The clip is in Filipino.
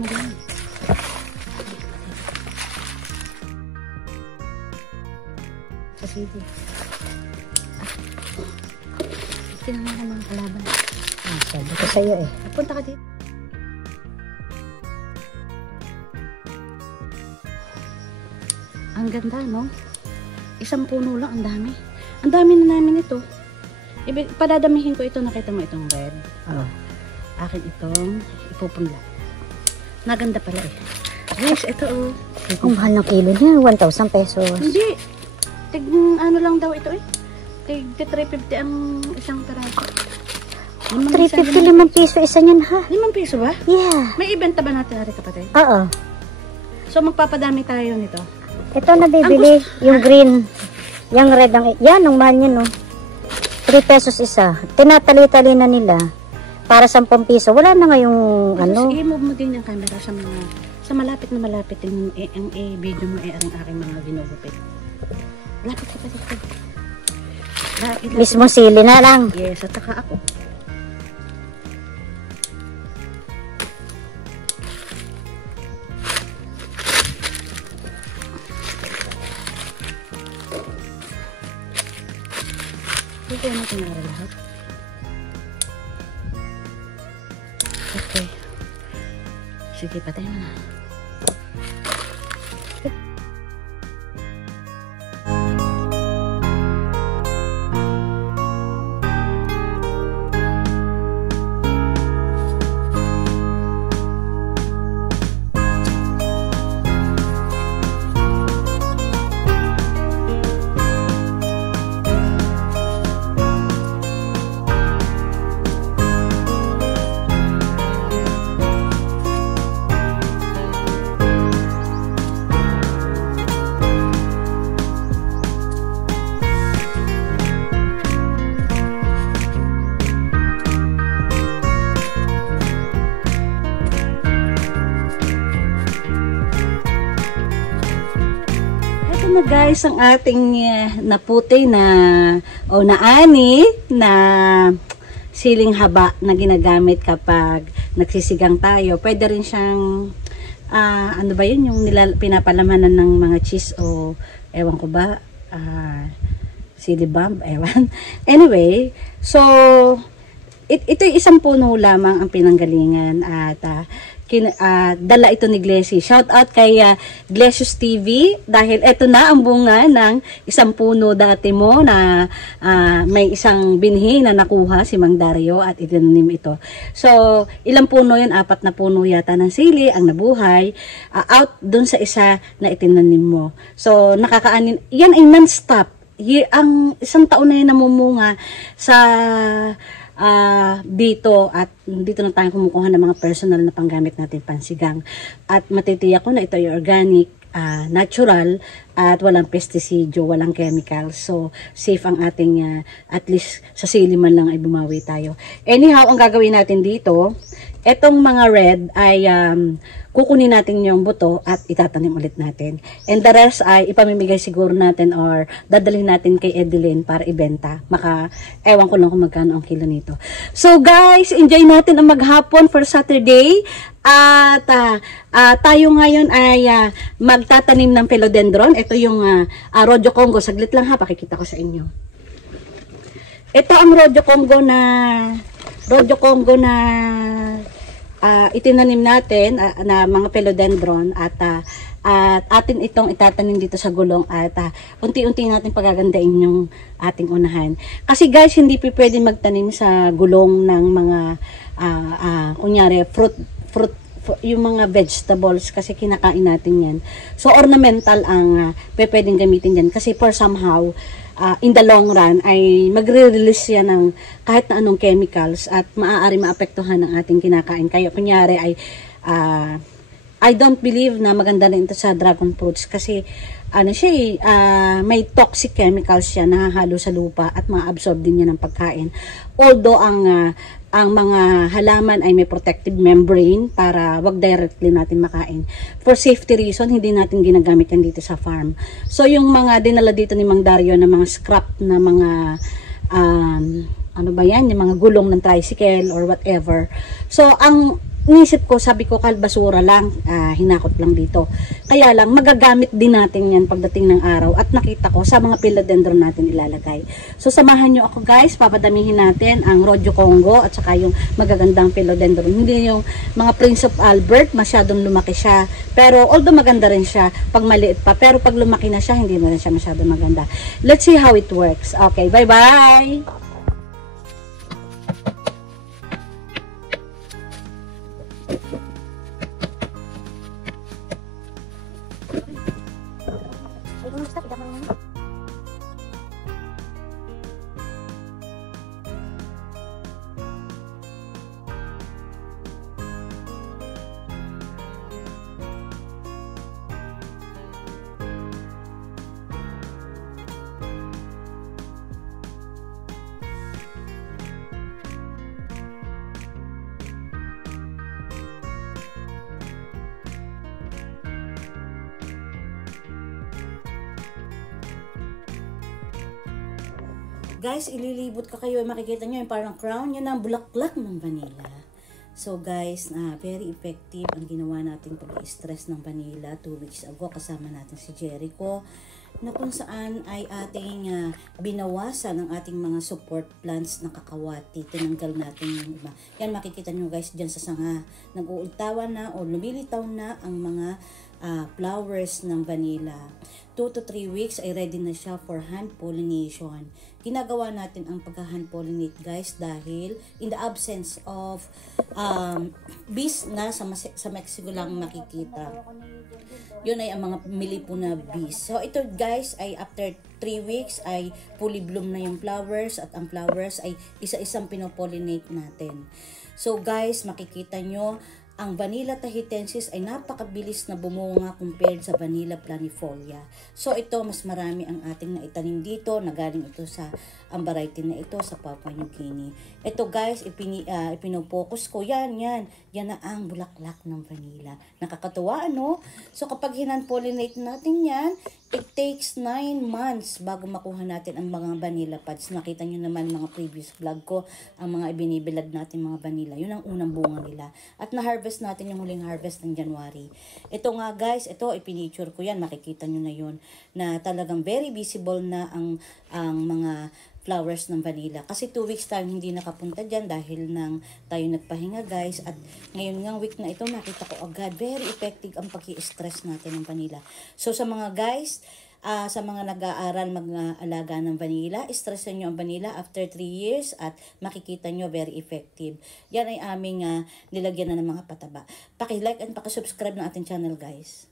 Madami. Sa city. Tinangan ka mga kalaban. Sabi ko sa'yo eh. Punta ka dito. Ang ganda, no? Isang puno lang, ang dami. Ang dami na namin ito. Padadamihin ko ito, nakita mo itong red. Oo. Akin itong ipupunla. Naganda pala eh. Guys, ito oh. Ang mahal ng kilo niya, 1,000 pesos. Hindi. Ano lang daw ito eh. Tig 350 ang isang peraso. 350, 5 piso isa niyan ha. 5 piso ba? Yeah. May ibenta ba natin, Ari kapatid? Oo. So magpapadami tayo nito. Ito na bibili, yung green. Yung red, yan, ang mahal niya no. 3 pesos isa. Tinatali-tali na nila. Para 10 piso. Wala na ngayong ano. I-move mo din yung camera sa mga, sa malapit na malapit. Yung video mo ang aking mga ginugupit. Lapit ka pa dito. Mismo sili na lang. Yes, at saka ako. Dito na tinara lahat. Okay. Sige, patay mo na. Na guys, ang ating naputi na o naani na siling haba na ginagamit kapag nagsisigang tayo. Pwede rin siyang ano ba yun, yung pinapalamanan ng mga cheese o ewan ko ba, sili bomb, ewan. Anyway, so ito yung isang puno lamang ang pinanggalingan at dala ito ni Glessy. Shout out kay Glessius TV dahil ito na ang bunga ng isang puno dati mo na may isang binhi na nakuha si Mang Dario at itinanim ito. So, ilang puno yun? 4 na puno yata ng sili ang nabuhay out dun sa isa na itinanim mo. So, nakakaanin. Yan ay non-stop. Ang isang taon na yun namumunga sa dito at dito na tayo kumukuha ng mga personal na panggamit natin pansigang at matitiyak ko na ito ay organic, natural at walang pestisidyo, walang chemicals, so safe ang ating at least sa sili man lang ay bumawi tayo. Anyhow, ang gagawin natin dito, etong mga red ay kukunin natin yung buto at itatanim ulit natin. And the rest ay ipamimigay siguro natin or dadalhin natin kay Edeline para ibenta. Ewan ko lang kung magkano ang kilo nito. So guys, enjoy natin ang maghapon for Saturday. At tayo ngayon ay magtatanim ng philodendron. Ito yung Rodio Congo. Saglit lang ha, pakikita ko sa inyo. Ito ang Rodio Congo na itinanim natin na mga philodendron at atin itong itatanim dito sa gulong at unti-unti natin pagagandain yung ating unahan. Kasi guys, hindi pwede magtanim sa gulong ng mga kunyari fruit, yung mga vegetables kasi kinakain natin yan. So ornamental ang pwedeng gamitin yan kasi for somehow in the long run ay magre-release yan ng kahit na anong chemicals at maaari maapektuhan ng ating kinakain. Kaya kunyari ay I don't believe na maganda rin ito sa dragon fruits kasi may toxic chemicals siya nahahalo sa lupa at ma-absorb din niya ng pagkain. Although ang mga halaman ay may protective membrane para wag directly natin makain. For safety reason, hindi natin ginagamit yan dito sa farm. So yung mga dinala dito ni Mang Dario na mga scrap na mga ano ba yan, yung mga gulong ng tricycle or whatever. So ang Inisip ko, sabi ko, kalbasura lang, hinakot lang dito. Kaya lang, magagamit din natin yan pagdating ng araw. At nakita ko, sa mga philodendron natin ilalagay. So, samahan nyo ako guys, papadamihin natin ang Rodio Congo at saka yung magagandang philodendron. Hindi yung mga Prince of Albert, masyadong lumaki siya. Pero, although maganda rin siya, pag maliit pa. Pero pag lumaki na siya, hindi na rin siya masyadong maganda. Let's see how it works. Okay, bye-bye! Guys, ililibot ka kayo, makikita nyo yung parang crown, yan ang bulaklak ng vanilla. So guys, very effective ang ginawa natin pag-i-stress ng vanilla 2 weeks ago. Kasama natin si Jericho, na kung saan ay ating binawasan ang ating mga support plants na kakawati. Tinanggal natin yung iba. Yan, makikita nyo guys dyan sa sanga. Nag-uultawan na o lumilitaw na ang mga flowers ng vanilla. 2 to 3 weeks ay ready na siya for hand pollination. Ginagawa natin ang pagka-hand pollinate guys dahil in the absence of bees na sa Mexico lang makikita. Yun ay ang mga milipo na bees. So ito guys ay after 3 weeks ay fully bloom na yung flowers at ang flowers ay isa-isang pinopollinate natin. So guys, makikita nyo ang Vanilla tahitensis ay napakabilis na bumunga compared sa Vanilla planifolia. So ito, mas marami ang ating naitanim dito. Nagaling ito sa ang variety na ito sa Papua New Guinea. Ito guys, ipinopokus ko. Yan na ang bulaklak ng vanilla. Nakakatuwa, ano? So kapag hinan-pollinate natin yan, it takes 9 months bago makuha natin ang mga vanilla pods. Nakita nyo naman mga previous vlog ko, ang mga ibinibilad natin mga vanilla. Yun ang unang bunga nila. At na-harvest natin yung huling harvest ng January. Ito nga guys, ito ipiniture ko yan. Makikita nyo na yun na talagang very visible na ang mga flowers ng vanilla. Kasi 2 weeks tayo hindi nakapunta dyan dahil nang tayo nagpahinga guys. At ngayon nga week na ito, nakita ko agad, very effective ang pag-i-stress natin ng vanilla. So sa mga guys, sa mga nag-aaral mag-alaga ng vanilla, stressan nyo ang vanilla after 3 years at makikita nyo very effective. Yan ay aming nilagyan na ng mga pataba. Paki-like and paki-subscribe ng ating channel guys.